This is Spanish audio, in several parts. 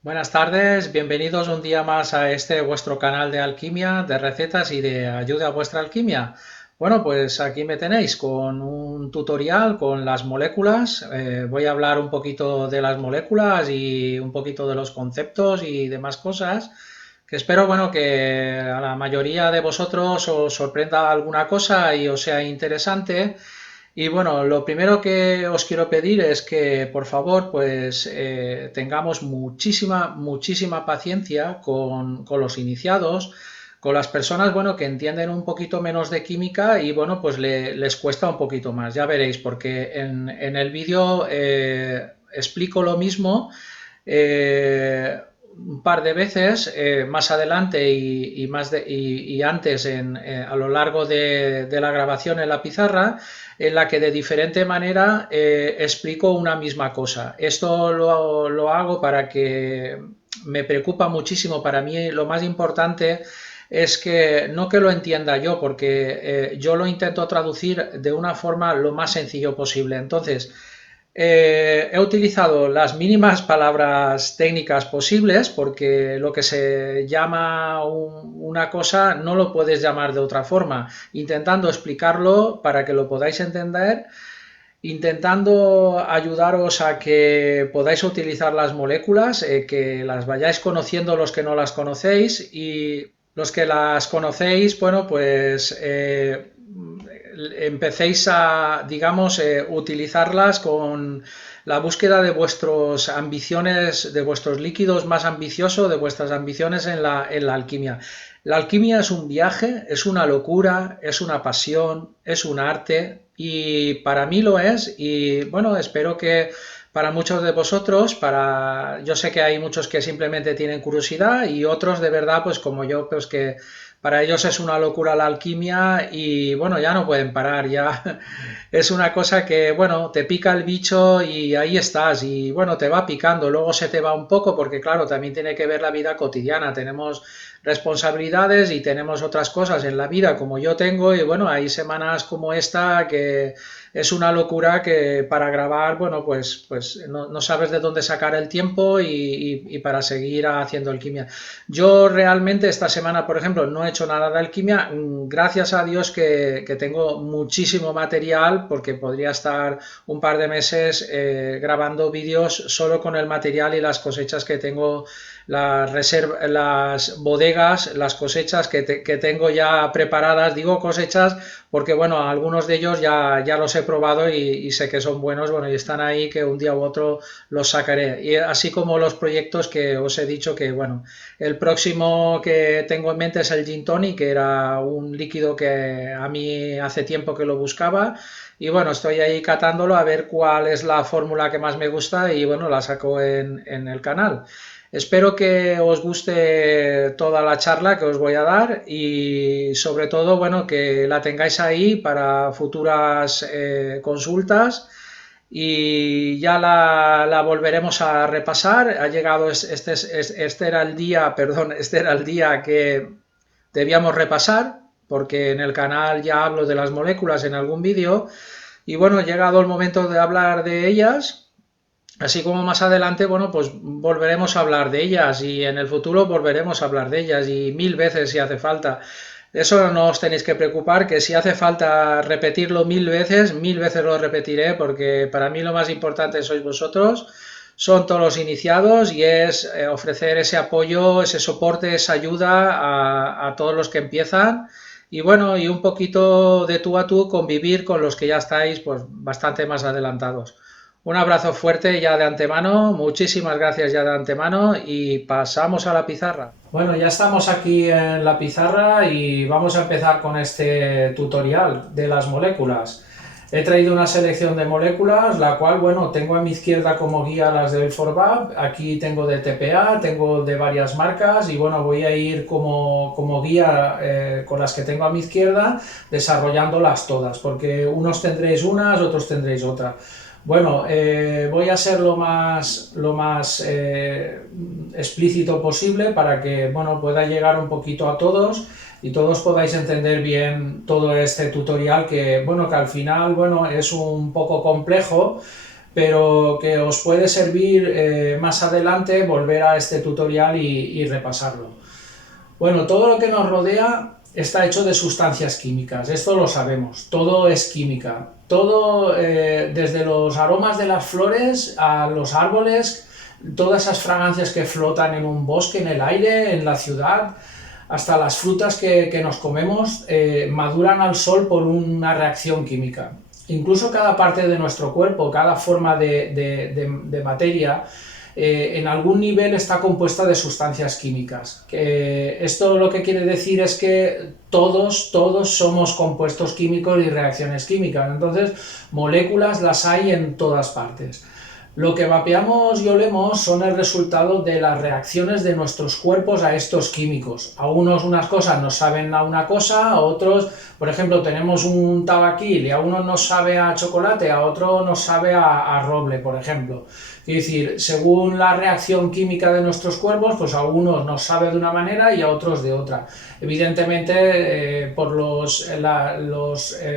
Buenas tardes, bienvenidos un día más a este vuestro canal de alquimia, de recetas y de ayuda a vuestra alquimia. Bueno, pues aquí me tenéis con un tutorial con las moléculas. Voy a hablar un poquito de las moléculas y un poquito de los conceptos y demás cosas, que espero, bueno, que a la mayoría de vosotros os sorprenda alguna cosa y os sea interesante. Y bueno, lo primero que os quiero pedir es que por favor pues tengamos muchísima paciencia con los iniciados, con las personas bueno que entienden un poquito menos de química y bueno pues les cuesta un poquito más, ya veréis, porque en el vídeo explico lo mismo un par de veces más adelante y antes a lo largo de la grabación en la pizarra, en la que de diferente manera explico una misma cosa. Esto lo hago para que me preocupa muchísimo. Para mí lo más importante es que no que lo entienda yo, porque yo lo intento traducir de una forma lo más sencillo posible. Entonces, he utilizado las mínimas palabras técnicas posibles porque lo que se llama una cosa no lo puedes llamar de otra forma, intentando explicarlo para que lo podáis entender, intentando ayudaros a que podáis utilizar las moléculas, que las vayáis conociendo los que no las conocéis y los que las conocéis, bueno, pues empecéis a, digamos, utilizarlas con la búsqueda de vuestras ambiciones, de vuestros líquidos más ambiciosos, de vuestras ambiciones en la alquimia. La alquimia es un viaje, es una locura, es una pasión, es un arte y para mí lo es y bueno, espero que para muchos de vosotros, yo sé que hay muchos que simplemente tienen curiosidad y otros de verdad, pues como yo, pues que para ellos es una locura la alquimia y bueno, ya no pueden parar, ya es una cosa que, bueno, te pica el bicho y ahí estás y bueno, te va picando, luego se te va un poco porque claro, también tiene que ver la vida cotidiana, tenemos responsabilidades y tenemos otras cosas en la vida como yo tengo y bueno, hay semanas como esta que es una locura que para grabar, bueno, pues no sabes de dónde sacar el tiempo y para seguir haciendo alquimia. Yo realmente esta semana, por ejemplo, no he hecho nada de alquimia, gracias a Dios que tengo muchísimo material porque podría estar un par de meses grabando vídeos solo con el material y las cosechas que tengo, las bodegas, las cosechas que tengo ya preparadas. Digo cosechas porque bueno, algunos de ellos ya los he probado y sé que son buenos, bueno, y están ahí que un día u otro los sacaré. Y así como los proyectos que os he dicho que, bueno, el próximo que tengo en mente es el Gin Tonic, que era un líquido que a mí hace tiempo que lo buscaba. Y bueno, estoy ahí catándolo a ver cuál es la fórmula que más me gusta y bueno, la saco en el canal. Espero que os guste toda la charla que os voy a dar y sobre todo, bueno, que la tengáis ahí para futuras consultas y ya la volveremos a repasar. Ha llegado, este era el día, perdón, este era el día que debíamos repasar porque en el canal ya hablo de las moléculas en algún vídeo y bueno, ha llegado el momento de hablar de ellas. Así como más adelante, bueno, pues volveremos a hablar de ellas y en el futuro volveremos a hablar de ellas y mil veces si hace falta. Eso no os tenéis que preocupar, que si hace falta repetirlo mil veces lo repetiré, porque para mí lo más importante sois vosotros, son todos los iniciados y es ofrecer ese apoyo, ese soporte, esa ayuda a todos los que empiezan y bueno, y un poquito de tú a tú convivir con los que ya estáis pues bastante más adelantados. Un abrazo fuerte ya de antemano, muchísimas gracias ya de antemano y pasamos a la pizarra. Bueno, ya estamos aquí en la pizarra y vamos a empezar con este tutorial de las moléculas. He traído una selección de moléculas, la cual, bueno, tengo a mi izquierda como guía las del Forbab, aquí tengo de TPA, tengo de varias marcas y bueno, voy a ir como guía con las que tengo a mi izquierda desarrollándolas todas, porque unos tendréis unas, otros tendréis otras. Bueno, voy a ser lo más explícito posible para que bueno, pueda llegar un poquito a todos y todos podáis entender bien todo este tutorial que, bueno, que al final bueno, es un poco complejo, pero que os puede servir más adelante volver a este tutorial y repasarlo. Bueno, todo lo que nos rodea está hecho de sustancias químicas, esto lo sabemos, todo es química, todo desde los aromas de las flores a los árboles, todas esas fragancias que flotan en un bosque, en el aire, en la ciudad, hasta las frutas que nos comemos maduran al sol por una reacción química. Incluso cada parte de nuestro cuerpo, cada forma de materia, en algún nivel está compuesta de sustancias químicas. Esto lo que quiere decir es que todos somos compuestos químicos y reacciones químicas, entonces moléculas las hay en todas partes. Lo que vapeamos y olemos son el resultado de las reacciones de nuestros cuerpos a estos químicos. A unos unas cosas nos saben a una cosa, a otros, por ejemplo, tenemos un tabaquil y a uno nos sabe a chocolate, a otro nos sabe a roble, por ejemplo. Es decir, según la reacción química de nuestros cuerpos, pues a unos nos sabe de una manera y a otros de otra. Evidentemente, por los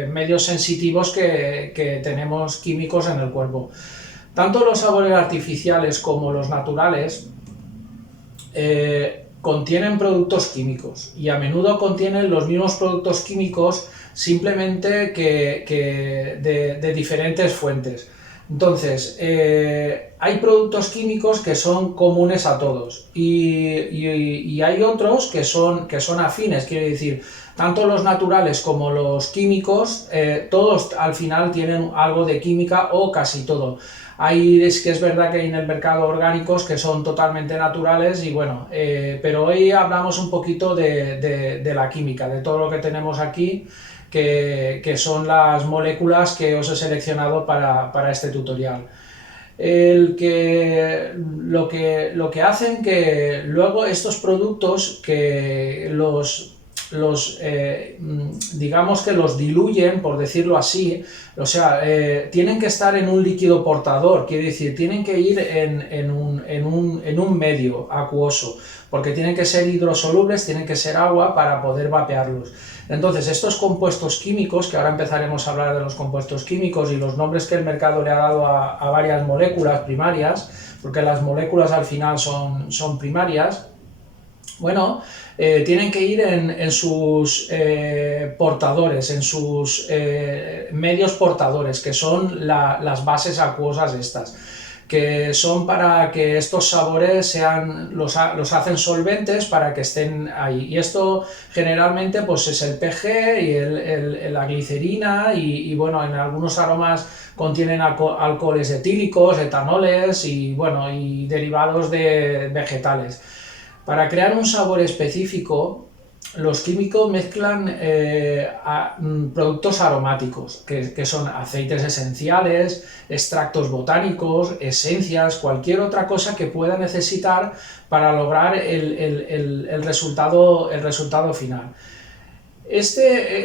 medios sensitivos que tenemos químicos en el cuerpo. Tanto los sabores artificiales como los naturales contienen productos químicos y a menudo contienen los mismos productos químicos simplemente de diferentes fuentes. Entonces, hay productos químicos que son comunes a todos y hay otros que son afines, quiere decir, tanto los naturales como los químicos, todos al final tienen algo de química o casi todo. Es verdad que hay en el mercado orgánicos que son totalmente naturales y bueno, pero hoy hablamos un poquito de la química, de todo lo que tenemos aquí, que son las moléculas que os he seleccionado para este tutorial. Lo que hacen que luego estos productos que digamos que los diluyen, por decirlo así, o sea, tienen que estar en un líquido portador, quiere decir, tienen que ir en un medio acuoso, porque tienen que ser hidrosolubles, tienen que ser agua para poder vapearlos. Entonces, estos compuestos químicos, que ahora empezaremos a hablar de los compuestos químicos y los nombres que el mercado le ha dado a varias moléculas primarias, porque las moléculas al final son primarias, bueno, tienen que ir en sus portadores, en sus medios portadores, que son las bases acuosas estas, que son para que estos sabores los hacen solventes para que estén ahí. Y esto generalmente pues es el PG y la glicerina y bueno, en algunos aromas contienen alcoholes etílicos, etanoles y bueno, y derivados de vegetales. Para crear un sabor específico, los químicos mezclan productos aromáticos, que son aceites esenciales, extractos botánicos, esencias, cualquier otra cosa que pueda necesitar para lograr el resultado final.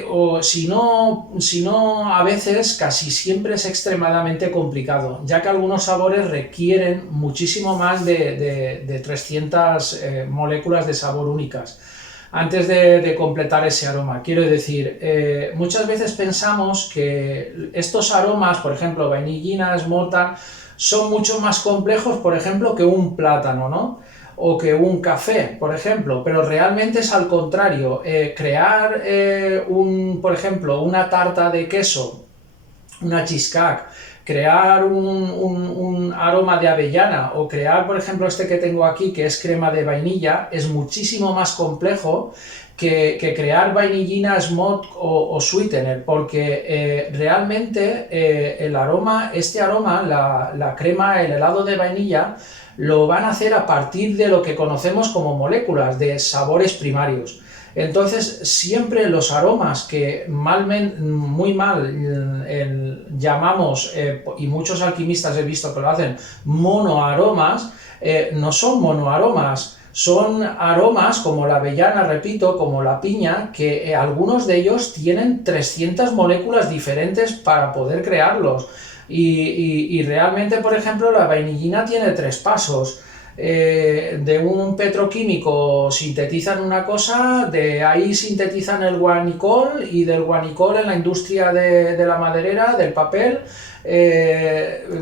O si no, a veces casi siempre es extremadamente complicado, ya que algunos sabores requieren muchísimo más de 300 moléculas de sabor únicas antes de completar ese aroma. Quiero decir, muchas veces pensamos que estos aromas, por ejemplo, vainillina, smolta, son mucho más complejos, por ejemplo, que un plátano, ¿no? O que un café, por ejemplo, pero realmente es al contrario. Crear, por ejemplo, una tarta de queso, una cheesecake, crear un aroma de avellana o crear, por ejemplo, este que tengo aquí, que es crema de vainilla, es muchísimo más complejo que crear vainillina, smooth o sweetener, porque realmente el aroma, la crema, el helado de vainilla, lo van a hacer a partir de lo que conocemos como moléculas, de sabores primarios. Entonces, siempre los aromas que muy mal llamamos, y muchos alquimistas he visto que lo hacen, monoaromas, no son monoaromas, son aromas como la avellana, repito, como la piña, que algunos de ellos tienen 300 moléculas diferentes para poder crearlos. Y realmente, por ejemplo, la vainillina tiene 3 pasos. de un petroquímico sintetizan una cosa, de ahí sintetizan el guanicol y del guanicol en la industria de la maderera, del papel,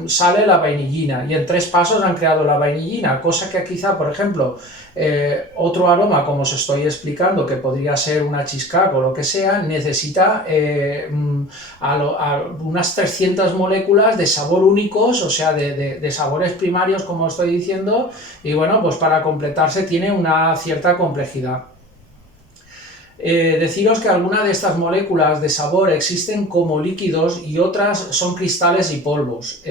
sale la vainillina y en 3 pasos han creado la vainillina, cosa que quizá, por ejemplo, otro aroma, como os estoy explicando, que podría ser una chiscaca o lo que sea, necesita a unas 300 moléculas de sabor únicos, o sea, de sabores primarios, como estoy diciendo, y bueno, pues para completarse tiene una cierta complejidad. Deciros que algunas de estas moléculas de sabor existen como líquidos y otras son cristales y polvos.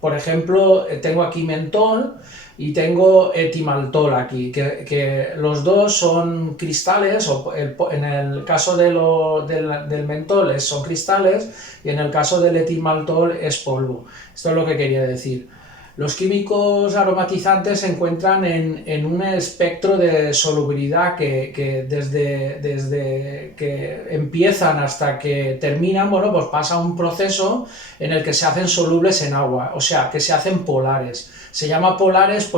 Por ejemplo, tengo aquí mentol y tengo etimaltol aquí, que los dos son cristales, o en el caso del mentol son cristales y en el caso del etimaltol es polvo. Esto es lo que quería decir. Los químicos aromatizantes se encuentran en un espectro de solubilidad que desde que empiezan hasta que terminan, bueno, pues pasa un proceso en el que se hacen solubles en agua, o sea, que se hacen polares. Se llama polares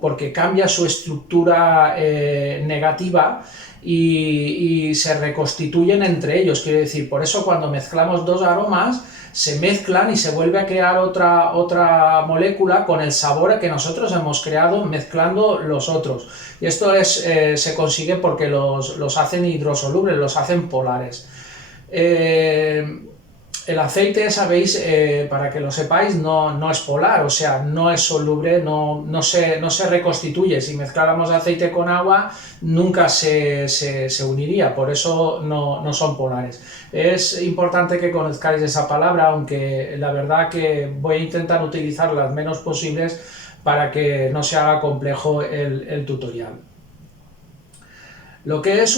porque cambia su estructura negativa y se reconstituyen entre ellos. Quiero decir, por eso cuando mezclamos dos aromas, se mezclan y se vuelve a crear otra molécula con el sabor que nosotros hemos creado mezclando los otros. Y esto se consigue porque los hacen hidrosolubles, los hacen polares. El aceite, sabéis, para que lo sepáis, no es polar, o sea, no es soluble, no se reconstituye. Si mezcláramos aceite con agua, nunca se uniría, por eso no son polares. Es importante que conozcáis esa palabra, aunque la verdad que voy a intentar utilizar las menos posibles para que no se haga complejo el tutorial. Lo que es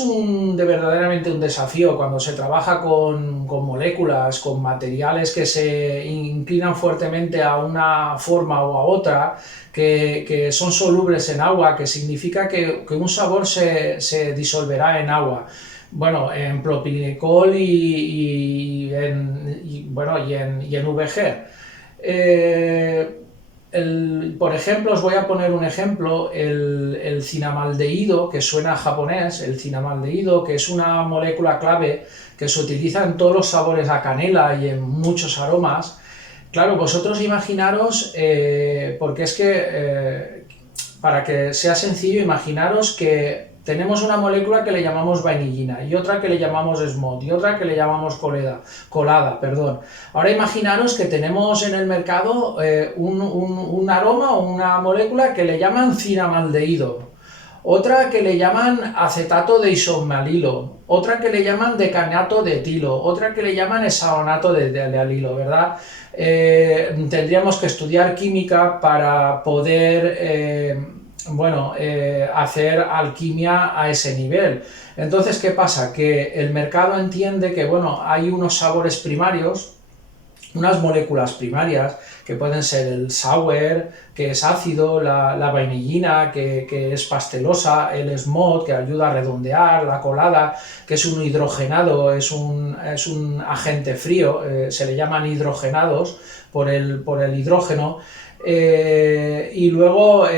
verdaderamente un desafío cuando se trabaja con moléculas, con materiales que se inclinan fuertemente a una forma o a otra, que son solubles en agua, que significa que un sabor se disolverá en agua. Bueno, en propilenglicol y en VG. Por ejemplo, os voy a poner un ejemplo, el cinamaldehído, que suena a japonés, el cinamaldehído, que es una molécula clave que se utiliza en todos los sabores a canela y en muchos aromas. Claro, vosotros imaginaros, porque es que, para que sea sencillo, imaginaros que tenemos una molécula que le llamamos vainillina y otra que le llamamos smooth y otra que le llamamos colada, perdón. Ahora imaginaros que tenemos en el mercado un aroma o una molécula que le llaman cinamaldehído, otra que le llaman acetato de isomalilo, otra que le llaman decanato de etilo, otra que le llaman hexaonato de alilo, ¿verdad? Tendríamos que estudiar química para poder hacer alquimia a ese nivel. Entonces, ¿qué pasa? Que el mercado entiende que, bueno, hay unos sabores primarios, unas moléculas primarias, que pueden ser el sour, que es ácido, la vainillina, que es pastelosa, el smooth, que ayuda a redondear, la colada, que es un hidrogenado, es un agente frío, se le llaman hidrogenados por el hidrógeno. Y luego,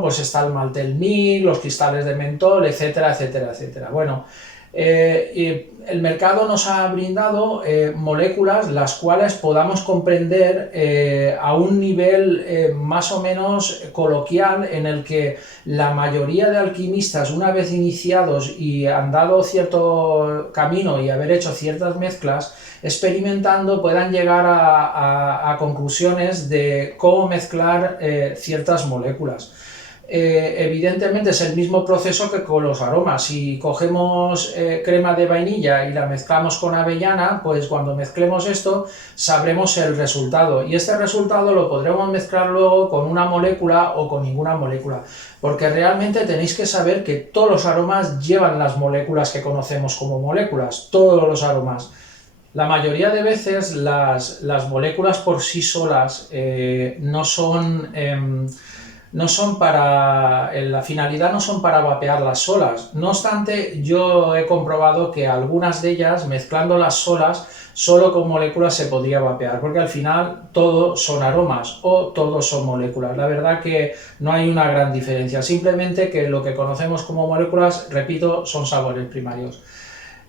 pues está el maltelmil, los cristales de mentol, etcétera, etcétera, etcétera. Bueno, el mercado nos ha brindado moléculas las cuales podamos comprender a un nivel más o menos coloquial, en el que la mayoría de alquimistas, una vez iniciados y han dado cierto camino y haber hecho ciertas mezclas, experimentando, puedan llegar a conclusiones de cómo mezclar ciertas moléculas. Evidentemente es el mismo proceso que con los aromas. Si cogemos crema de vainilla y la mezclamos con avellana, pues cuando mezclemos esto sabremos el resultado, y este resultado lo podremos mezclar luego con una molécula o con ninguna molécula, porque realmente tenéis que saber que todos los aromas llevan las moléculas que conocemos como moléculas, todos los aromas. La mayoría de veces las moléculas por sí solas no son para, la finalidad no son para vapearlas solas. No obstante, yo he comprobado que algunas de ellas, mezclándolas solas, solo con moléculas se podría vapear, porque al final todo son aromas o todos son moléculas. La verdad que no hay una gran diferencia, simplemente que lo que conocemos como moléculas, repito, son sabores primarios.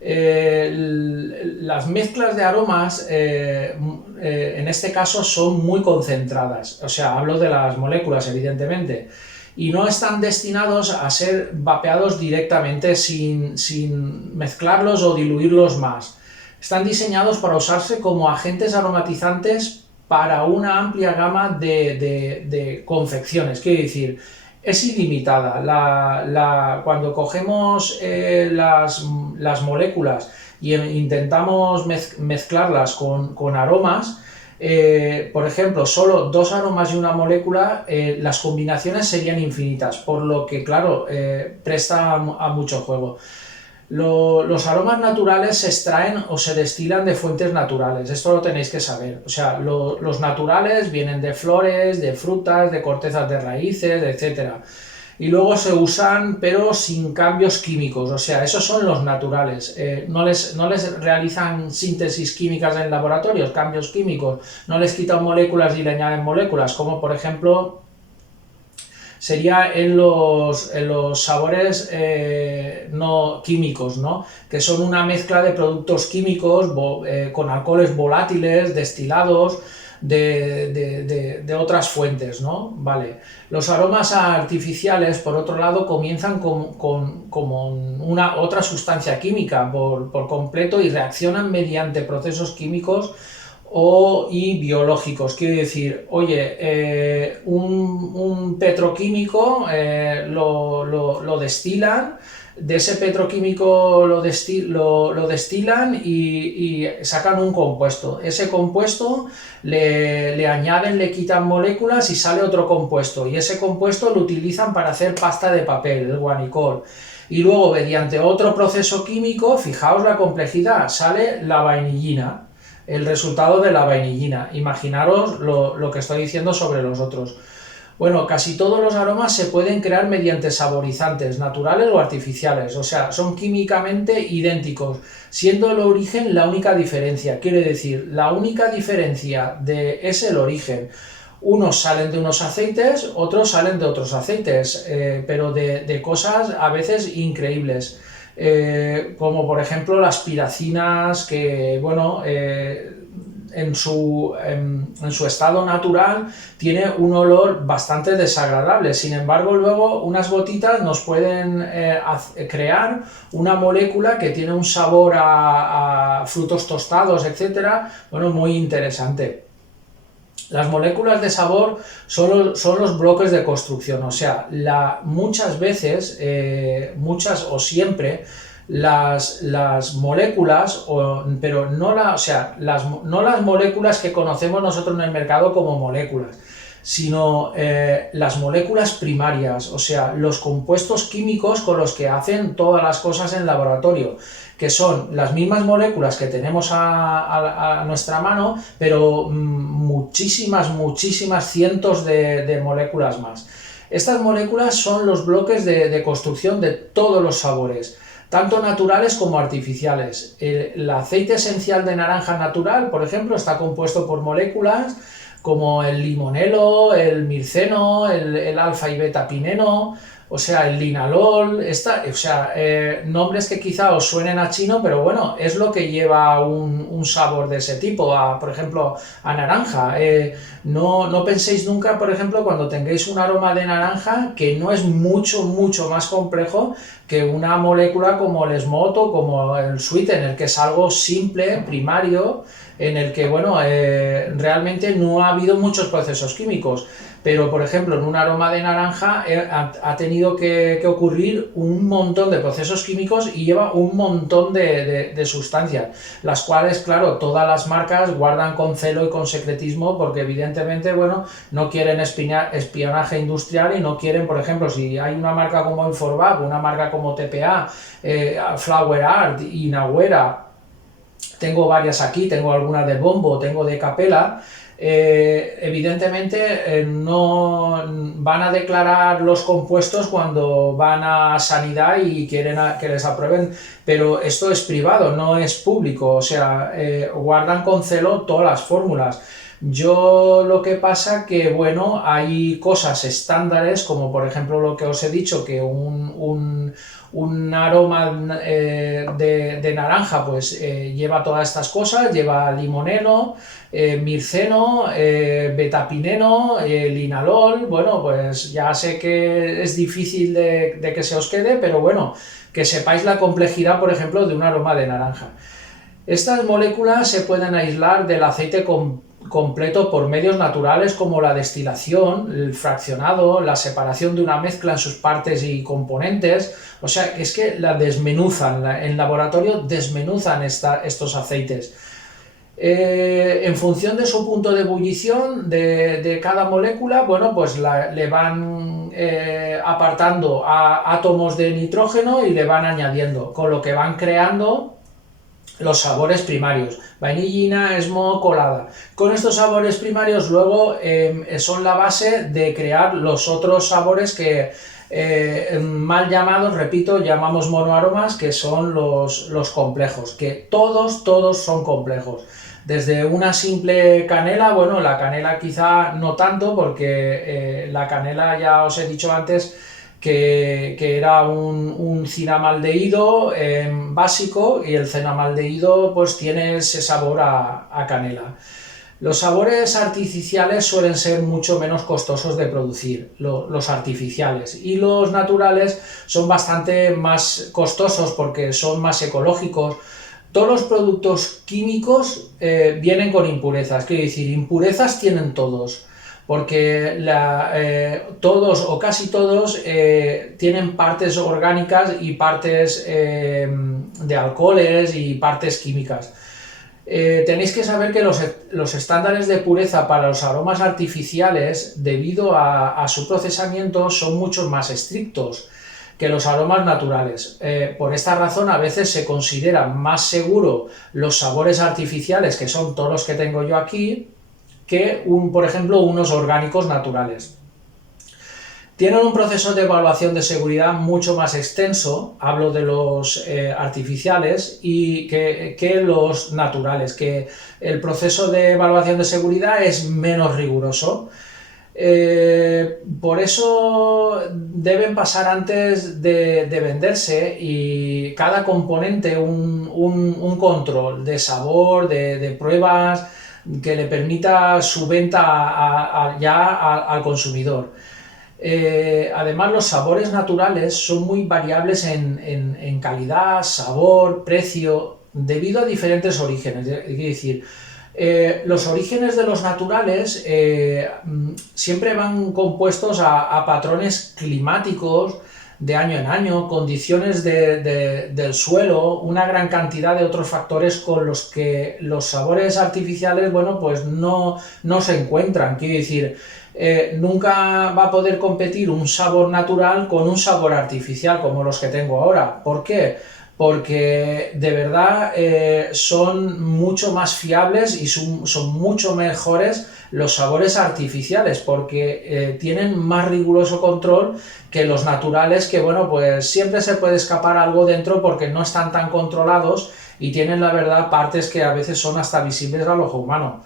Las mezclas de aromas en este caso son muy concentradas, o sea, hablo de las moléculas evidentemente, y no están destinados a ser vapeados directamente sin mezclarlos o diluirlos más. Están diseñados para usarse como agentes aromatizantes para una amplia gama de confecciones, quiero decir, es ilimitada. Cuando cogemos las moléculas y intentamos mezclarlas con aromas, por ejemplo, solo dos aromas y una molécula, las combinaciones serían infinitas, por lo que, claro, presta a mucho juego. Los aromas naturales se extraen o se destilan de fuentes naturales, esto lo tenéis que saber. O sea, los naturales vienen de flores, de frutas, de cortezas de raíces, etcétera. Y luego se usan, pero sin cambios químicos, o sea, esos son los naturales. No les realizan síntesis químicas en laboratorios, cambios químicos, no les quitan moléculas y le añaden moléculas, como por ejemplo sería en los sabores no químicos, ¿no? Que son una mezcla de productos químicos con alcoholes volátiles, destilados de otras fuentes, ¿no? Vale. Los aromas artificiales, por otro lado, comienzan como otra sustancia química por completo y reaccionan mediante procesos químicos y biológicos. Quiere decir, oye, un petroquímico lo destilan, de ese petroquímico lo destilan y sacan un compuesto. Ese compuesto le añaden, le quitan moléculas y sale otro compuesto. Y ese compuesto lo utilizan para hacer pasta de papel, el guanicol. Y luego, mediante otro proceso químico, fijaos la complejidad, sale la vainillina. El resultado de la vainillina. Imaginaros lo que estoy diciendo sobre los otros. Bueno, casi todos los aromas se pueden crear mediante saborizantes naturales o artificiales, o sea, son químicamente idénticos, siendo el origen la única diferencia. Quiere decir, la única diferencia es el origen. Unos salen de unos aceites, otros salen de otros aceites, pero de cosas a veces increíbles. Como por ejemplo las piracinas, que bueno, en su estado natural tiene un olor bastante desagradable. Sin embargo, luego unas gotitas nos pueden crear una molécula que tiene un sabor a frutos tostados, etcétera. Bueno, muy interesante. Las moléculas de sabor son los bloques de construcción, o sea, muchas veces, muchas o siempre, las moléculas, pero no las moléculas que conocemos nosotros en el mercado como moléculas, sino las moléculas primarias, o sea, los compuestos químicos con los que hacen todas las cosas en laboratorio, que son las mismas moléculas que tenemos a nuestra mano, pero muchísimas cientos de moléculas más. Estas moléculas son los bloques de construcción de todos los sabores, tanto naturales como artificiales. El aceite esencial de naranja natural, por ejemplo, está compuesto por moléculas como el limonelo, el mirceno, el alfa y beta pineno, o sea, el linalol, nombres que quizá os suenen a chino, pero bueno, es lo que lleva un sabor de ese tipo, por ejemplo, a naranja. No penséis nunca, por ejemplo, cuando tengáis un aroma de naranja, que no es mucho más complejo que una molécula como el smooth o como el sweetener, que es algo simple, primario, en el que, bueno, realmente no ha habido muchos procesos químicos. Pero, por ejemplo, en un aroma de naranja ha tenido que ocurrir un montón de procesos químicos y lleva un montón de sustancias, las cuales, claro, todas las marcas guardan con celo y con secretismo porque, evidentemente, bueno, no quieren espionaje industrial y no quieren, por ejemplo, si hay una marca como Inforbab, una marca como TPA, Flower Art y Naguera, tengo varias aquí, tengo algunas de Bombo, tengo de Capella. evidentemente no van a declarar los compuestos cuando van a sanidad y quieren que les aprueben, pero esto es privado, no es público, o sea, guardan con celo todas las fórmulas. Yo lo que pasa que, bueno, hay cosas estándares, como por ejemplo lo que os he dicho, que un aroma de naranja pues lleva todas estas cosas, lleva limoneno, mirceno, betapineno, linalol. Bueno, pues ya sé que es difícil de que se os quede, pero bueno, que sepáis la complejidad, por ejemplo, de un aroma de naranja. Estas moléculas se pueden aislar del aceite completo por medios naturales como la destilación, el fraccionado, la separación de una mezcla en sus partes y componentes. O sea, es que la desmenuzan, en laboratorio desmenuzan estos aceites. En función de su punto de ebullición de cada molécula, bueno, pues le van apartando a átomos de nitrógeno y le van añadiendo, con lo que van creando los sabores primarios, vainillina, esmo, colada. Con estos sabores primarios luego son la base de crear los otros sabores que mal llamados, repito, llamamos monoaromas, que son los complejos, que todos son complejos. Desde una simple canela, bueno, la canela quizá no tanto, porque la canela ya os he dicho antes que era un cinamaldehído básico, y el cinamaldehído pues tiene ese sabor a canela. Los sabores artificiales suelen ser mucho menos costosos de producir, los artificiales, y los naturales son bastante más costosos porque son más ecológicos. Todos los productos químicos vienen con impurezas, quiero decir, impurezas tienen todos, porque todos o casi todos tienen partes orgánicas y partes de alcoholes y partes químicas. Tenéis que saber que los estándares de pureza para los aromas artificiales, debido a su procesamiento, son mucho más estrictos que los aromas naturales. Por esta razón, a veces se considera más seguro los sabores artificiales, que son todos los que tengo yo aquí, que, por ejemplo, unos orgánicos naturales. Tienen un proceso de evaluación de seguridad mucho más extenso, hablo de los artificiales, y que los naturales, que el proceso de evaluación de seguridad es menos riguroso. Por eso deben pasar antes de venderse, y cada componente un control de sabor, de pruebas, que le permita su venta al consumidor. Además, los sabores naturales son muy variables en calidad, sabor, precio, debido a diferentes orígenes. Es decir, los orígenes de los naturales siempre van compuestos a patrones climáticos de año en año, condiciones del suelo, una gran cantidad de otros factores con los que los sabores artificiales, bueno, pues no se encuentran. Quiero decir, nunca va a poder competir un sabor natural con un sabor artificial como los que tengo ahora. ¿Por qué? Porque de verdad son mucho más fiables y son mucho mejores los sabores artificiales, porque tienen más riguroso control que los naturales, que bueno, pues siempre se puede escapar algo dentro porque no están tan controlados y tienen, la verdad, partes que a veces son hasta visibles al ojo humano.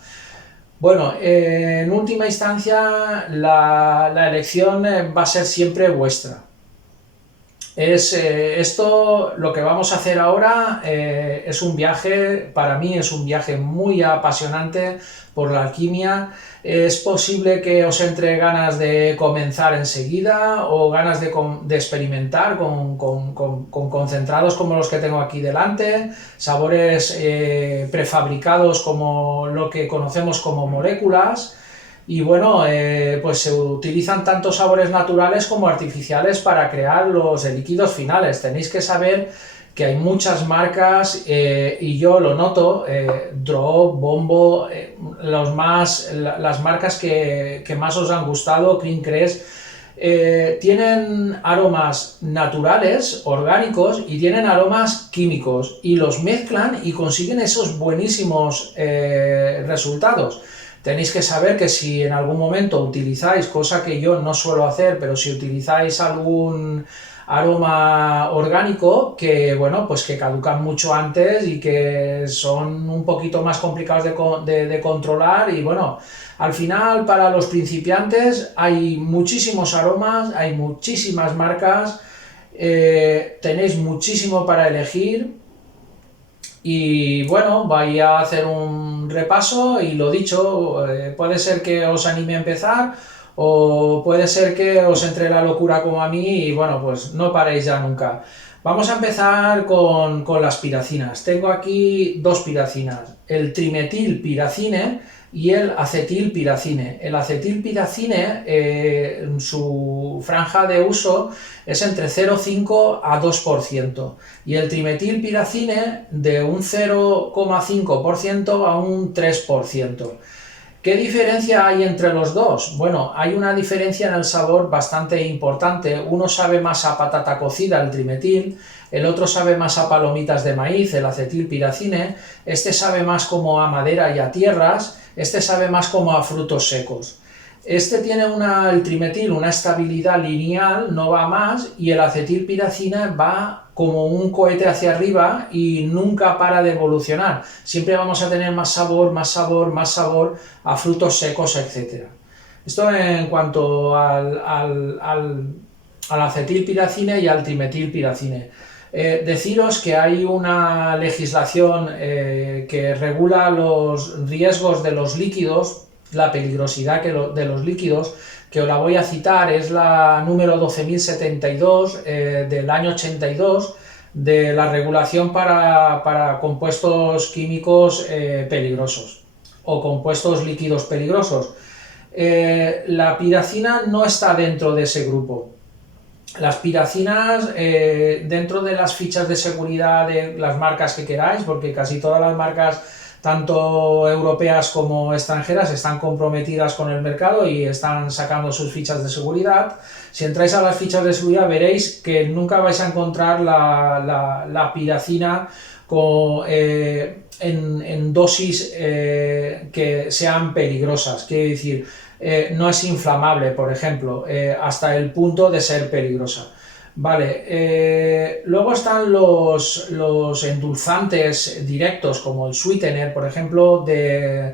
Bueno, en última instancia la elección va a ser siempre vuestra. Esto, lo que vamos a hacer ahora, es un viaje, para mí es un viaje muy apasionante por la alquimia. Es posible que os entre ganas de comenzar enseguida, o ganas de experimentar con concentrados como los que tengo aquí delante, sabores prefabricados como lo que conocemos como moléculas. Y bueno, pues se utilizan tanto sabores naturales como artificiales para crear los líquidos finales. Tenéis que saber que hay muchas marcas, y yo lo noto, Drop, Bombo, las marcas que más os han gustado, Cream Crest, tienen aromas naturales, orgánicos, y tienen aromas químicos, y los mezclan y consiguen esos buenísimos resultados. Tenéis que saber que si en algún momento utilizáis, cosa que yo no suelo hacer, pero si utilizáis algún aroma orgánico que, bueno, pues que caducan mucho antes y que son un poquito más complicados de controlar y, bueno, al final para los principiantes hay muchísimos aromas, hay muchísimas marcas, tenéis muchísimo para elegir. Y bueno, voy a hacer un repaso y lo dicho, puede ser que os anime a empezar o puede ser que os entre la locura como a mí y bueno, pues no paréis ya nunca. Vamos a empezar con las piracinas. Tengo aquí dos piracinas, el trimetilpiracine y el acetilpiracine. El acetilpiracine, su franja de uso es entre 0,5 a 2% y el trimetilpiracine de un 0,5% a un 3%. ¿Qué diferencia hay entre los dos? Bueno, hay una diferencia en el sabor bastante importante. Uno sabe más a patata cocida, el trimetil, el otro sabe más a palomitas de maíz, el acetilpiracine, este sabe más como a madera y a tierras, este sabe más como a frutos secos. Este tiene el trimetil una estabilidad lineal, no va más, y el acetilpiracine va como un cohete hacia arriba y nunca para de evolucionar. Siempre vamos a tener más sabor, más sabor, más sabor a frutos secos, etc. Esto en cuanto al acetilpiracine y al trimetilpiracine. Deciros que hay una legislación que regula los riesgos de los líquidos, la peligrosidad de los líquidos, que os la voy a citar, es la número 12.072 del año 82 de la regulación para compuestos químicos peligrosos o compuestos líquidos peligrosos. La piracina no está dentro de ese grupo. Las piracinas, dentro de las fichas de seguridad de las marcas que queráis, porque casi todas las marcas, tanto europeas como extranjeras, están comprometidas con el mercado y están sacando sus fichas de seguridad. Si entráis a las fichas de seguridad veréis que nunca vais a encontrar la piracina en dosis que sean peligrosas. Quiere decir, no es inflamable, por ejemplo, hasta el punto de ser peligrosa. Vale, luego están los endulzantes directos, como el sweetener, por ejemplo, de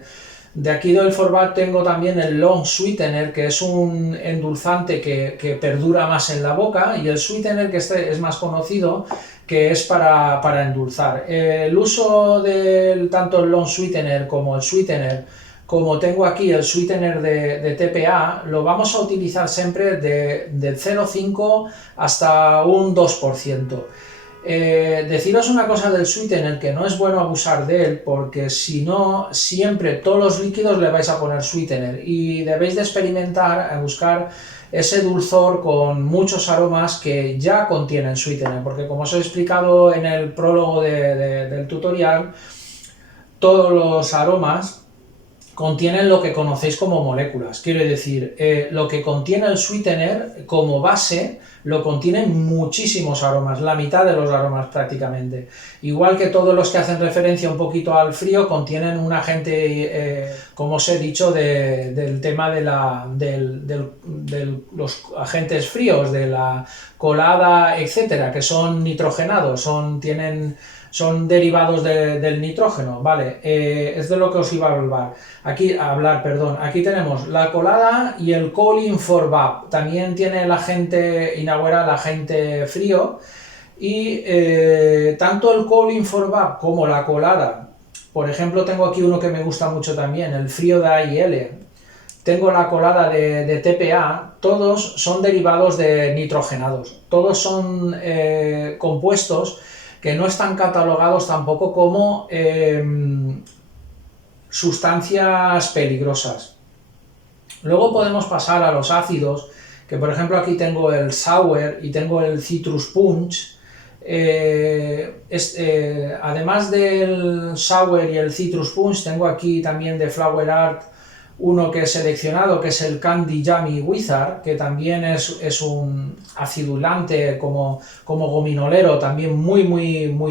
aquí del Forbat tengo también el long sweetener, que es un endulzante que perdura más en la boca, y el sweetener, que este es más conocido, que es para endulzar. El uso de tanto el long sweetener como el sweetener, como tengo aquí el sweetener de TPA, lo vamos a utilizar siempre del 0,5 hasta un 2%. Deciros una cosa del sweetener, que no es bueno abusar de él, porque si no, siempre todos los líquidos le vais a poner sweetener y debéis de experimentar, a buscar ese dulzor con muchos aromas que ya contienen sweetener, porque como os he explicado en el prólogo del tutorial, todos los aromas contienen lo que conocéis como moléculas. Quiero decir, lo que contiene el sweetener como base lo contienen muchísimos aromas, la mitad de los aromas prácticamente. Igual que todos los que hacen referencia un poquito al frío contienen un agente, como os he dicho, del tema de los agentes fríos, de la colada, etcétera, que son nitrogenados, son derivados del nitrógeno, ¿vale? Es de lo que os iba a hablar. Aquí tenemos la colada y el Cooling for Vap. También tiene el agente, inaugura el agente frío. Y tanto el Cooling for Vap como la colada, por ejemplo, tengo aquí uno que me gusta mucho también, el frío de AIL. Tengo la colada de TPA, todos son derivados de nitrogenados. Todos son compuestos que no están catalogados tampoco como sustancias peligrosas. Luego podemos pasar a los ácidos, que por ejemplo aquí tengo el Sour y tengo el Citrus Punch. Además del Sour y el Citrus Punch, tengo aquí también de Flower Art uno que he seleccionado, que es el Candy Yummy Wizard, que también es un acidulante como gominolero, también muy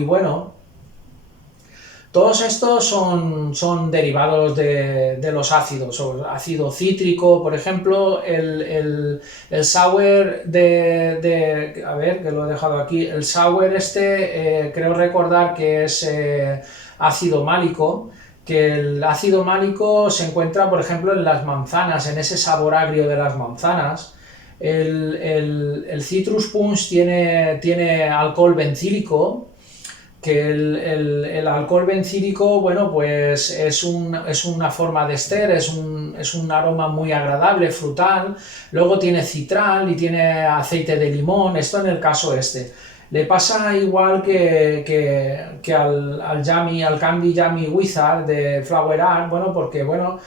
bueno. Todos estos son derivados de los ácidos, o ácido cítrico, por ejemplo, el sour a ver, que lo he dejado aquí, el sour creo recordar que es ácido málico, que el ácido málico se encuentra, por ejemplo, en las manzanas, en ese sabor agrio de las manzanas. El citrus punch tiene alcohol bencílico, que el alcohol bencílico, bueno, pues es una forma de ester, es un aroma muy agradable, frutal. Luego tiene citral y tiene aceite de limón, esto en el caso Le pasa igual que al Candy Yummy Wizard de Flower Art, bueno, porque, bueno,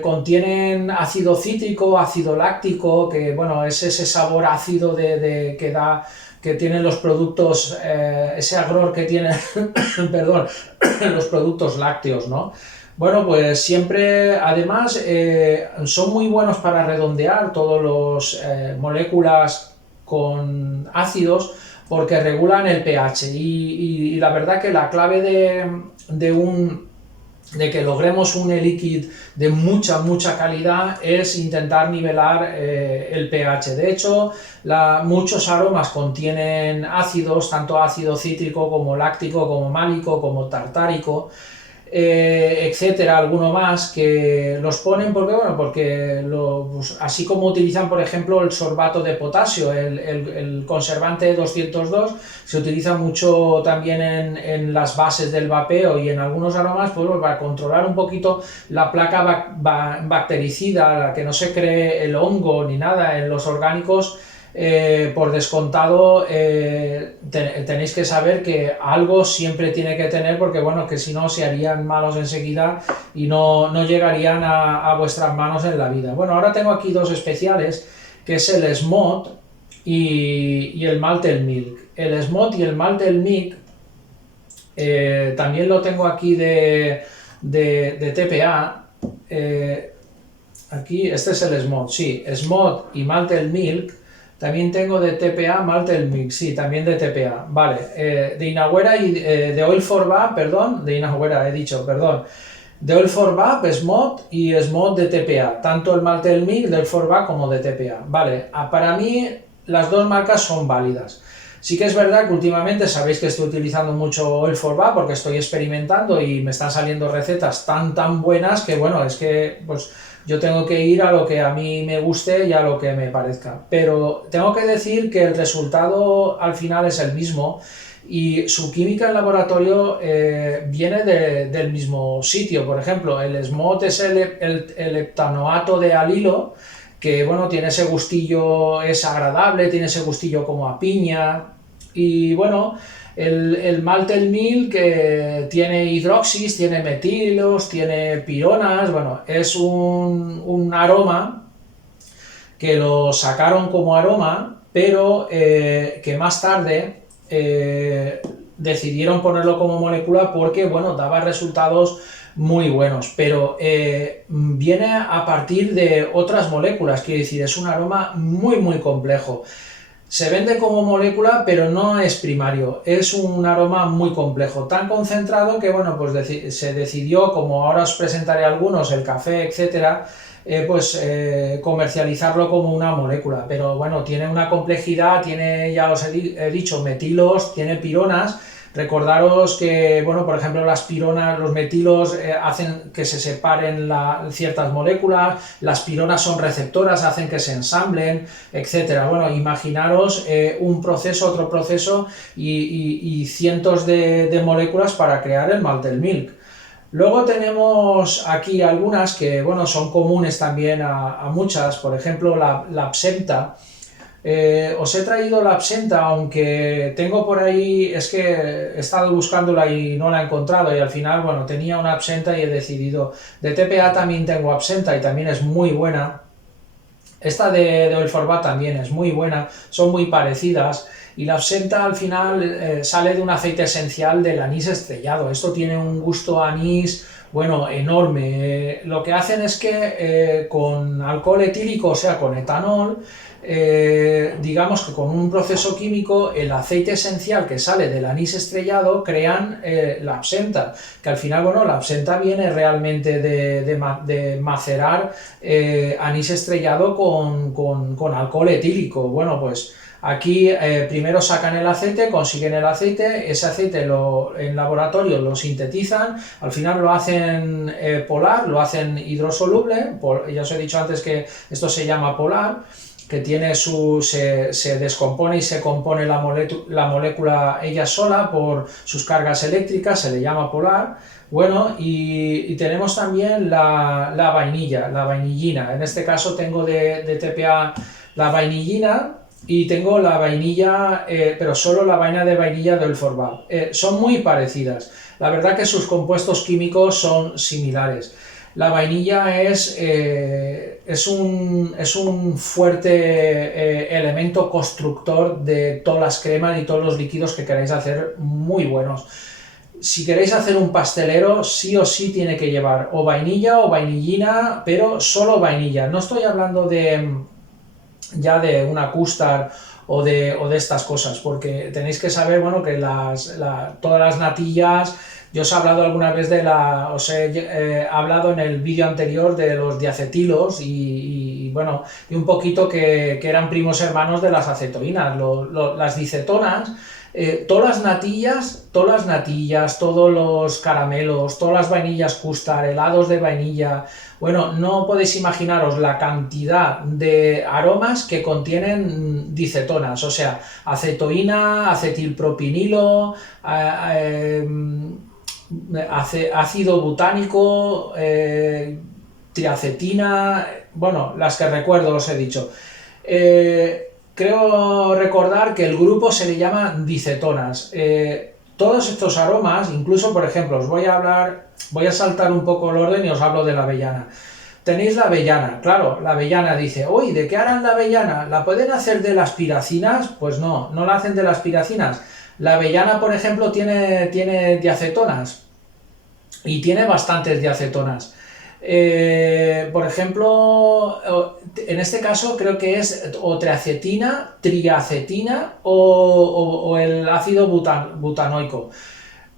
contienen ácido cítrico, ácido láctico, que, bueno, es ese sabor ácido que tienen los productos, ese agror que tienen, perdón, los productos lácteos, ¿no? Bueno, pues siempre, además, son muy buenos para redondear todas las moléculas con ácidos, porque regulan el pH y la verdad que la clave de que logremos un e-liquid de mucha calidad es intentar nivelar el pH. De hecho, muchos aromas contienen ácidos, tanto ácido cítrico como láctico, como málico, como tartárico, etcétera, alguno más, que los ponen porque pues, así como utilizan, por ejemplo, el sorbato de potasio, el conservante 202, se utiliza mucho también en las bases del vapeo y en algunos aromas, pues, para controlar un poquito la placa bactericida, que no se cree el hongo ni nada en los orgánicos. Por descontado, tenéis que saber que algo siempre tiene que tener, porque, bueno, que si no se harían malos enseguida y no llegarían a vuestras manos en la vida. Bueno, ahora tengo aquí dos especiales, que es el Smooth y el Malted Milk. El Smooth y el Malted Milk también lo tengo aquí de TPA. Aquí, este es el Smooth, sí, Smooth y Malted Milk. También tengo de TPA Malted Milk, sí, también de TPA, vale, de Inagüera y de Oil for Vap, perdón, de Inagüera he dicho, perdón, de Oil for Vap, Smooth y Smooth de TPA, tanto el Malted Milk de Oil for Vap como de TPA, vale, para mí las dos marcas son válidas. Sí que es verdad que últimamente sabéis que estoy utilizando mucho Oil for Vap porque estoy experimentando y me están saliendo recetas tan buenas que, bueno, es que, pues, yo tengo que ir a lo que a mí me guste y a lo que me parezca. Pero tengo que decir que el resultado al final es el mismo y su química en laboratorio viene del mismo sitio. Por ejemplo, el Smooth es el heptanoato de alilo, que, bueno, tiene ese gustillo, es agradable, tiene ese gustillo como a piña. Y, bueno, el Malted Milk que tiene hidroxis, tiene metilos, tiene pironas, bueno, es un aroma que lo sacaron como aroma, pero que más tarde decidieron ponerlo como molécula porque, bueno, daba resultados muy buenos, pero viene a partir de otras moléculas, quiere decir, es un aroma muy complejo. Se vende como molécula, pero no es primario, es un aroma muy complejo, tan concentrado que, bueno, pues se decidió, como ahora os presentaré algunos, el café, etcétera, comercializarlo como una molécula, pero, bueno, tiene una complejidad, tiene, ya os he dicho, metilos, tiene pironas. Recordaros que, bueno, por ejemplo, las pironas, los metilos hacen que se separen ciertas moléculas, las pironas son receptoras, hacen que se ensamblen, etcétera. Bueno, imaginaros un proceso, otro proceso y cientos de moléculas para crear el Malted Milk. Luego tenemos aquí algunas que, bueno, son comunes también a muchas, por ejemplo, la absenta. Os he traído la absenta, aunque tengo por ahí, es que he estado buscándola y no la he encontrado y al final, bueno, tenía una absenta y he decidido. De TPA también tengo absenta y también es muy buena. Esta de Oil for Vap también es muy buena, son muy parecidas. Y la absenta al final sale de un aceite esencial del anís estrellado. Esto tiene un gusto a anís, bueno, enorme. Lo que hacen es que con alcohol etílico, o sea, con etanol, digamos que con un proceso químico el aceite esencial que sale del anís estrellado crean la absenta, que al final, bueno, la absenta viene realmente de macerar anís estrellado con alcohol etílico. Bueno, pues aquí primero sacan el aceite, consiguen el aceite, ese aceite en laboratorio lo sintetizan, al final lo hacen polar, lo hacen hidrosoluble, ya os he dicho antes que esto se llama polar, que tiene se descompone y se compone la molécula ella sola por sus cargas eléctricas, se le llama polar. Bueno, y tenemos también la vainilla, la vainillina. En este caso tengo de TPA la vainillina y tengo la vainilla, pero solo la vaina de vainilla del Forbach. Son muy parecidas. La verdad que sus compuestos químicos son similares. La vainilla es un fuerte elemento constructor de todas las cremas y todos los líquidos que queráis hacer muy buenos. Si queréis hacer un pastelero, sí o sí tiene que llevar o vainilla o vainillina, pero solo vainilla. No estoy hablando ya de una custard o de estas cosas, porque tenéis que saber, bueno, que todas las natillas, yo os he hablado alguna vez os he hablado en el vídeo anterior de los diacetilos bueno, y un poquito que eran primos hermanos de las acetoínas, las dicetonas. Todas las natillas, todos los caramelos, todas las vainillas custard, helados de vainilla, bueno, no podéis imaginaros la cantidad de aromas que contienen dicetonas, o sea, acetoína, acetilpropinilo, ácido butánico, triacetina, bueno, las que recuerdo os he dicho. Creo recordar que el grupo se le llama dicetonas. Todos estos aromas, incluso por ejemplo, voy a saltar un poco el orden y os hablo de la avellana. Tenéis la avellana, claro, la avellana dice, uy, ¿de qué harán la avellana? ¿La pueden hacer de las piracinas? Pues no la hacen de las piracinas. La avellana, por ejemplo, tiene diacetonas y tiene bastantes diacetonas. Por ejemplo, en este caso creo que es o triacetina o el ácido butanoico.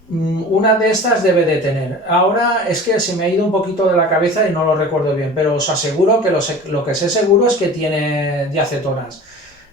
Una de estas debe de tener. Ahora es que se me ha ido un poquito de la cabeza y no lo recuerdo bien, pero os aseguro que lo que sé seguro es que tiene diacetonas.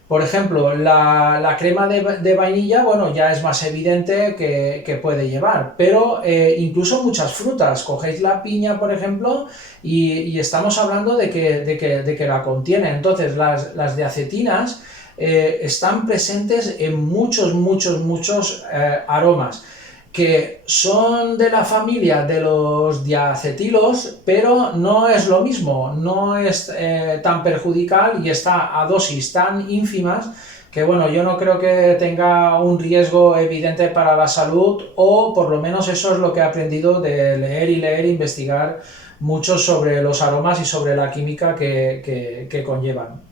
Por ejemplo, la crema de vainilla, bueno, ya es más evidente que puede llevar, pero incluso muchas frutas, cogéis la piña, por ejemplo, y estamos hablando de que la contiene. Entonces, las diacetinas están presentes en muchos aromas, que son de la familia de los diacetilos, pero no es lo mismo, no es tan perjudicial y está a dosis tan ínfimas que, bueno, yo no creo que tenga un riesgo evidente para la salud, o por lo menos eso es lo que he aprendido de leer e investigar mucho sobre los aromas y sobre la química que conllevan.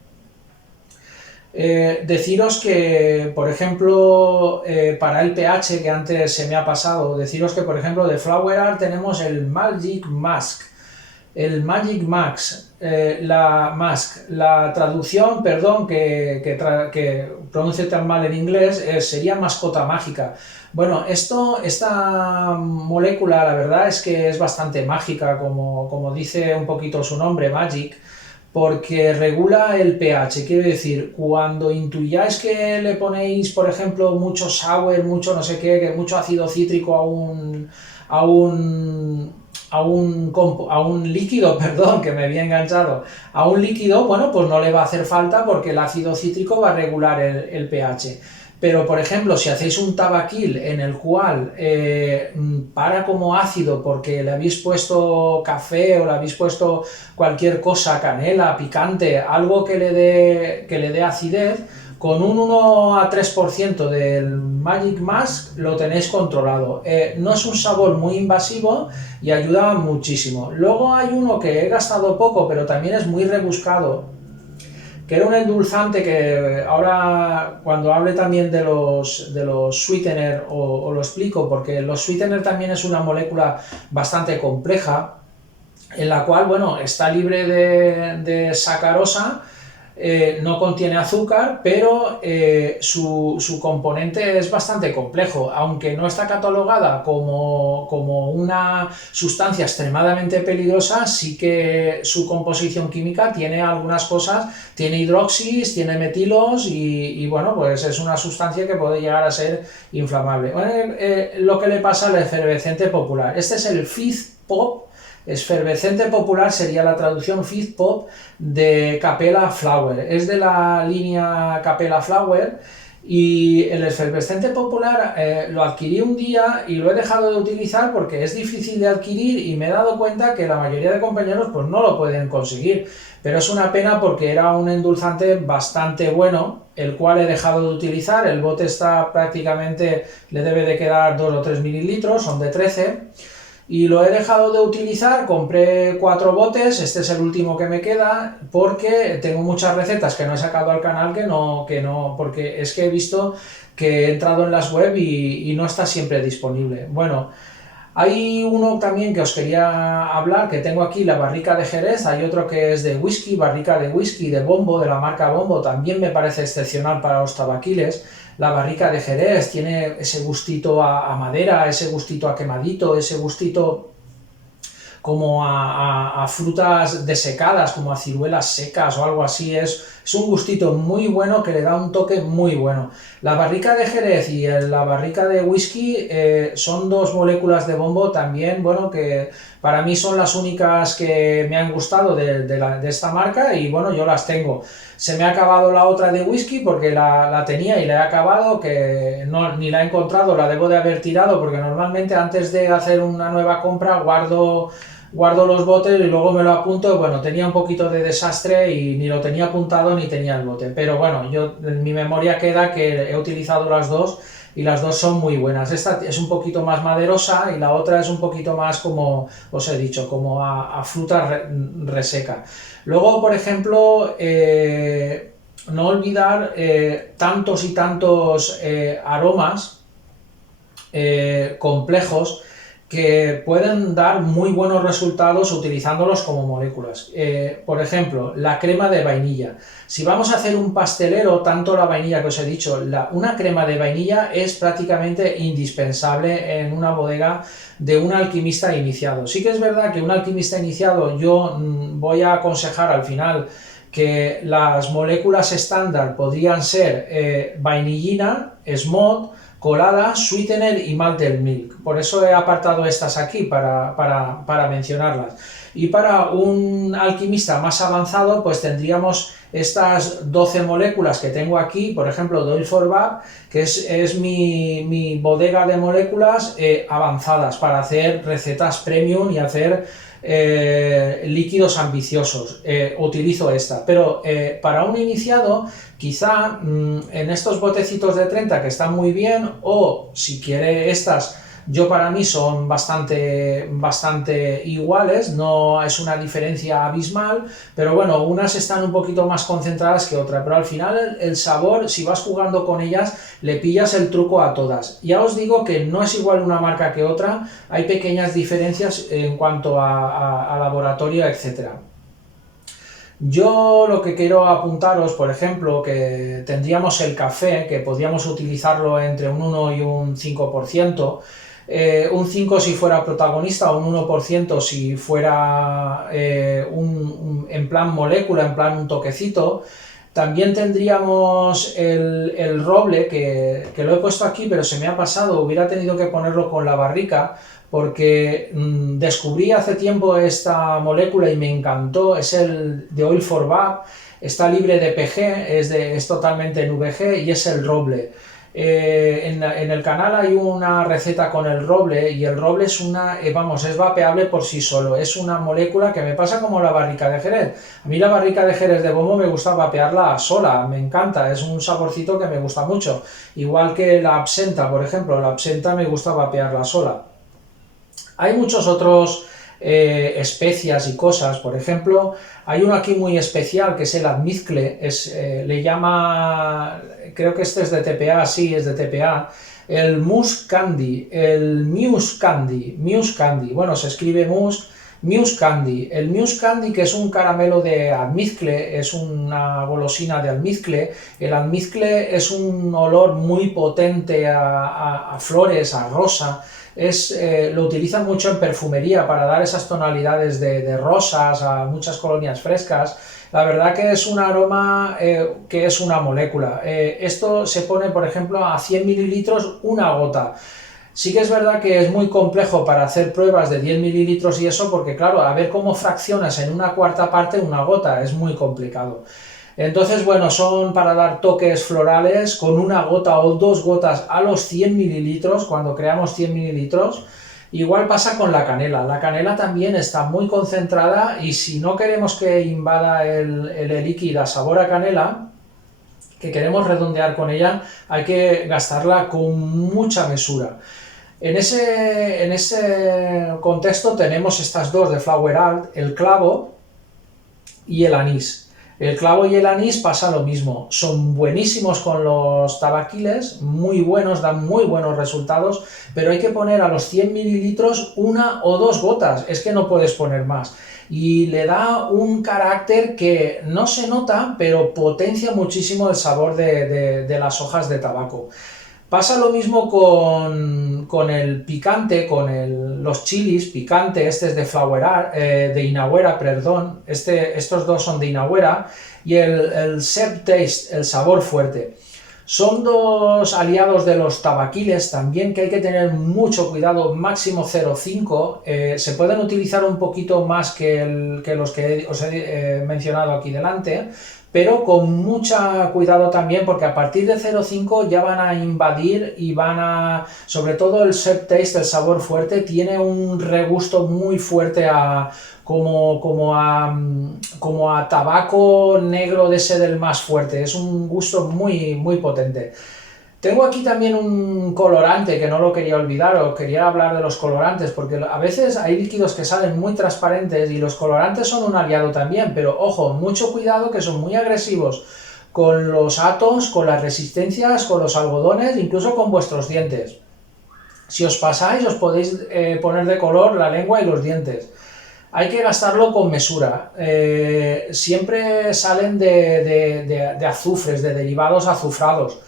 Deciros que, por ejemplo, para el pH, que antes se me ha pasado, deciros que, por ejemplo, de Flower Art tenemos el Magic Mask. El Magic Mask, la traducción, perdón, que pronuncie tan mal en inglés, sería mascota mágica. Bueno, esta molécula, la verdad es que es bastante mágica, como dice un poquito su nombre, Magic, porque regula el pH, quiere decir, cuando intuyáis que le ponéis, por ejemplo, mucho sour, mucho no sé qué, mucho ácido cítrico a un líquido, perdón, que me había enganchado, a un líquido, bueno, pues no le va a hacer falta porque el ácido cítrico va a regular el pH. Pero, por ejemplo, si hacéis un tabaquil en el cual para como ácido porque le habéis puesto café o le habéis puesto cualquier cosa, canela, picante, algo que le dé acidez, con un 1 a 3% del Magic Mask lo tenéis controlado. No es un sabor muy invasivo y ayuda muchísimo. Luego hay uno que he gastado poco, pero también es muy rebuscado, que era un endulzante que ahora, cuando hable también de los sweetener, o lo explico, porque los sweetener también es una molécula bastante compleja, en la cual, bueno, está libre de sacarosa, no contiene azúcar, pero su componente es bastante complejo. Aunque no está catalogada como una sustancia extremadamente peligrosa, sí que su composición química tiene algunas cosas, tiene hidroxis, tiene metilos y bueno, pues es una sustancia que puede llegar a ser inflamable. Bueno, lo que le pasa al efervescente popular. Este es el Fizz Pop. Efervescente popular sería la traducción Fizz Pop de Capella Flower. Es de la línea Capella Flower y el efervescente popular lo adquirí un día y lo he dejado de utilizar porque es difícil de adquirir y me he dado cuenta que la mayoría de compañeros pues no lo pueden conseguir. Pero es una pena porque era un endulzante bastante bueno, el cual he dejado de utilizar. El bote está prácticamente, le debe de quedar 2 o 3 mililitros, son de 13. Y lo he dejado de utilizar, compré 4 botes, este es el último que me queda, porque tengo muchas recetas que no he sacado al canal porque es que he visto que he entrado en las web y no está siempre disponible. Bueno, hay uno también que os quería hablar, que tengo aquí, la barrica de Jerez, hay otro que es de whisky, barrica de whisky de Bombo, de la marca Bombo, también me parece excepcional para los tabaquiles. La barrica de Jerez tiene ese gustito a madera, ese gustito a quemadito, ese gustito como a frutas desecadas, como a ciruelas secas o algo así. Es un gustito muy bueno que le da un toque muy bueno. La barrica de Jerez y la barrica de whisky son 2 moléculas de Bombo también, bueno, que para mí son las únicas que me han gustado de esta marca y bueno, yo las tengo. Se me ha acabado la otra de whisky porque la tenía y la he acabado, que no, ni la he encontrado, la debo de haber tirado porque normalmente antes de hacer una nueva compra guardo los botes y luego me lo apunto. Bueno, tenía un poquito de desastre y ni lo tenía apuntado ni tenía el bote, pero bueno, yo en mi memoria queda que he utilizado las dos y las dos son muy buenas. Esta es un poquito más maderosa y la otra es un poquito más, como os he dicho, como a fruta reseca. Luego, por ejemplo, no olvidar tantos y tantos aromas complejos que pueden dar muy buenos resultados utilizándolos como moléculas. Por ejemplo, la crema de vainilla. Si vamos a hacer un pastelero, tanto la vainilla que os he dicho, una crema de vainilla es prácticamente indispensable en una bodega de un alquimista iniciado. Sí que es verdad que un alquimista iniciado yo voy a aconsejar al final que las moléculas estándar podrían ser vainillina, smooth, colada, sweetener y malted milk. Por eso he apartado estas aquí para mencionarlas. Y para un alquimista más avanzado, pues tendríamos estas 12 moléculas que tengo aquí, por ejemplo, de Oil for Bab, que es mi bodega de moléculas avanzadas para hacer recetas premium y hacer líquidos ambiciosos. Utilizo esta, pero para un iniciado quizá en estos botecitos de 30 que están muy bien, o si quiere estas, yo para mí son bastante iguales, no es una diferencia abismal, pero bueno, unas están un poquito más concentradas que otras, pero al final el sabor, si vas jugando con ellas, le pillas el truco a todas. Ya os digo que no es igual una marca que otra, hay pequeñas diferencias en cuanto a laboratorio, etcétera. Yo lo que quiero apuntaros, por ejemplo, que tendríamos el café, que podríamos utilizarlo entre un 1 y un 5%, un 5 si fuera protagonista o un 1% si fuera en plan molécula, en plan un toquecito. También tendríamos el roble, que lo he puesto aquí, pero se me ha pasado, hubiera tenido que ponerlo con la barrica, porque descubrí hace tiempo esta molécula y me encantó. Es el de Oil for Bab, está libre de PG, es totalmente NVG y es el roble. En el canal hay una receta con el roble y el roble es es vapeable por sí solo, es una molécula que me pasa como la barrica de Jerez. A mí la barrica de Jerez de Bombo me gusta vapearla sola, me encanta, es un saborcito que me gusta mucho, igual que la absenta, por ejemplo, la absenta me gusta vapearla sola. Hay muchos otros especias y cosas, por ejemplo, hay uno aquí muy especial que es el almizcle, le llama, creo que este es de TPA, sí, es de TPA, el musk candy, Muse Candy, bueno, se escribe musk, Mousse Candy. El Mousse Candy, que es un caramelo de almizcle, es una golosina de almizcle. El almizcle es un olor muy potente a flores, a rosa. Lo utilizan mucho en perfumería para dar esas tonalidades de rosas a muchas colonias frescas. La verdad que es un aroma que es una molécula. Esto se pone, por ejemplo, a 100 mililitros una gota. Sí que es verdad que es muy complejo para hacer pruebas de 10 mililitros y eso, porque claro, a ver cómo fraccionas en una cuarta parte una gota, es muy complicado. Entonces, bueno, son para dar toques florales con una gota o 2 gotas a los 100 mililitros, cuando creamos 100 mililitros. Igual pasa con la canela. La canela también está muy concentrada y si no queremos que invada el líquido a sabor a canela, que queremos redondear con ella, hay que gastarla con mucha mesura. En ese contexto tenemos estas dos de Flower Art, el clavo y el anís. El clavo y el anís pasa lo mismo, son buenísimos con los tabaquiles, muy buenos, dan muy buenos resultados, pero hay que poner a los 100 mililitros 1 o 2 gotas, es que no puedes poner más. Y le da un carácter que no se nota, pero potencia muchísimo el sabor de las hojas de tabaco. Pasa lo mismo con el picante, con los chilis picante, este es de de Inawera, perdón, estos dos son de Inawera, y el Serb Taste, el sabor fuerte. Son dos aliados de los tabaquiles también que hay que tener mucho cuidado, máximo 0,5, se pueden utilizar un poquito más que los que os he mencionado aquí delante, pero con mucho cuidado también porque a partir de 0,5 ya van a invadir y sobre todo el Serb Taste, el sabor fuerte, tiene un regusto muy fuerte como a tabaco negro de ese del más fuerte, es un gusto muy, muy potente. Tengo aquí también un colorante que no lo quería olvidar, o quería hablar de los colorantes, porque a veces hay líquidos que salen muy transparentes y los colorantes son un aliado también, pero ojo, mucho cuidado que son muy agresivos con los atos, con las resistencias, con los algodones, incluso con vuestros dientes. Si os pasáis os podéis poner de color la lengua y los dientes. Hay que gastarlo con mesura. Siempre salen de azufres, de derivados azufrados.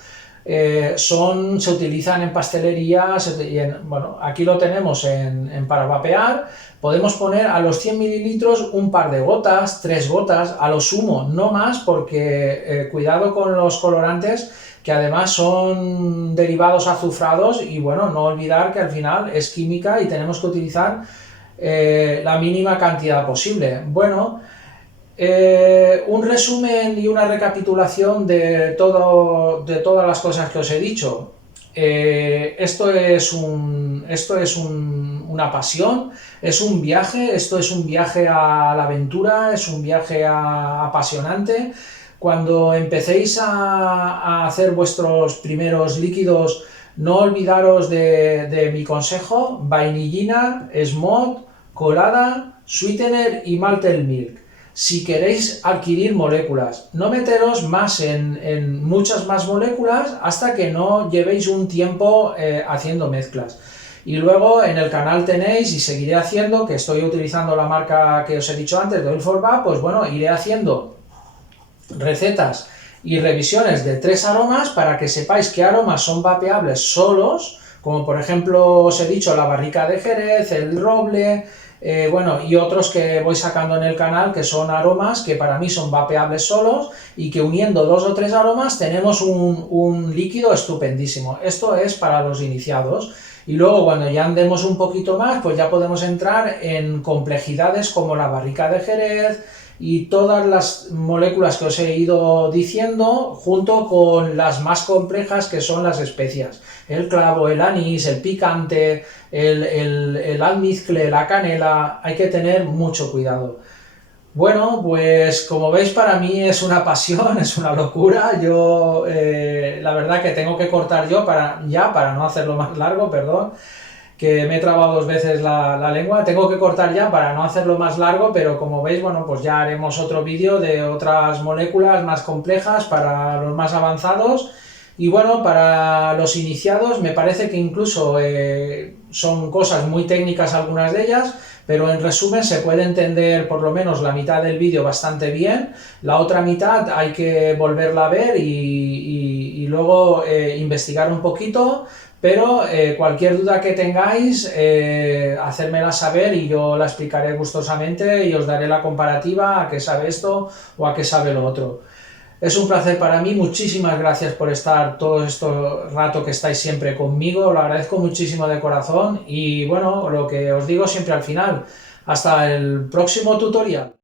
Se utilizan en pastelería, bueno, aquí lo tenemos para vapear. Podemos poner a los 100 mililitros un par de gotas, 3 gotas, a lo sumo, no más, porque cuidado con los colorantes, que además son derivados azufrados, y bueno, no olvidar que al final es química y tenemos que utilizar la mínima cantidad posible. Bueno, un resumen y una recapitulación de todas las cosas que os he dicho. Esto es una pasión, es un viaje, esto es un viaje a la aventura, es un viaje apasionante. Cuando empecéis a hacer vuestros primeros líquidos, no olvidaros de mi consejo: vainillina, smooth, colada, sweetener y malted milk. Si queréis adquirir moléculas, no meteros más en muchas más moléculas hasta que no llevéis un tiempo haciendo mezclas. Y luego en el canal tenéis, y seguiré haciendo, que estoy utilizando la marca que os he dicho antes, de Oil for Vap, pues bueno, iré haciendo recetas y revisiones de 3 aromas para que sepáis qué aromas son vapeables solos, como por ejemplo os he dicho la barrica de Jerez, el roble, bueno, y otros que voy sacando en el canal que son aromas que para mí son vapeables solos y que uniendo 2 o 3 aromas tenemos un líquido estupendísimo. Esto es para los iniciados. Y luego cuando ya andemos un poquito más, pues ya podemos entrar en complejidades como la barrica de Jerez y todas las moléculas que os he ido diciendo, junto con las más complejas que son las especias. El clavo, el anís, el picante, el almizcle, la canela, hay que tener mucho cuidado. Bueno, pues como veis, para mí es una pasión, es una locura. Yo la verdad que tengo que cortar yo para no hacerlo más largo, perdón, que me he trabado 2 veces la lengua. Tengo que cortar ya para no hacerlo más largo, pero como veis, bueno, pues ya haremos otro vídeo de otras moléculas más complejas para los más avanzados. Y bueno, para los iniciados me parece que incluso son cosas muy técnicas algunas de ellas, pero en resumen se puede entender por lo menos la mitad del vídeo bastante bien, la otra mitad hay que volverla a ver y luego investigar un poquito, pero cualquier duda que tengáis, hacérmela saber y yo la explicaré gustosamente y os daré la comparativa a qué sabe esto o a qué sabe lo otro. Es un placer para mí, muchísimas gracias por estar todo este rato que estáis siempre conmigo, lo agradezco muchísimo de corazón y bueno, lo que os digo siempre al final, hasta el próximo tutorial.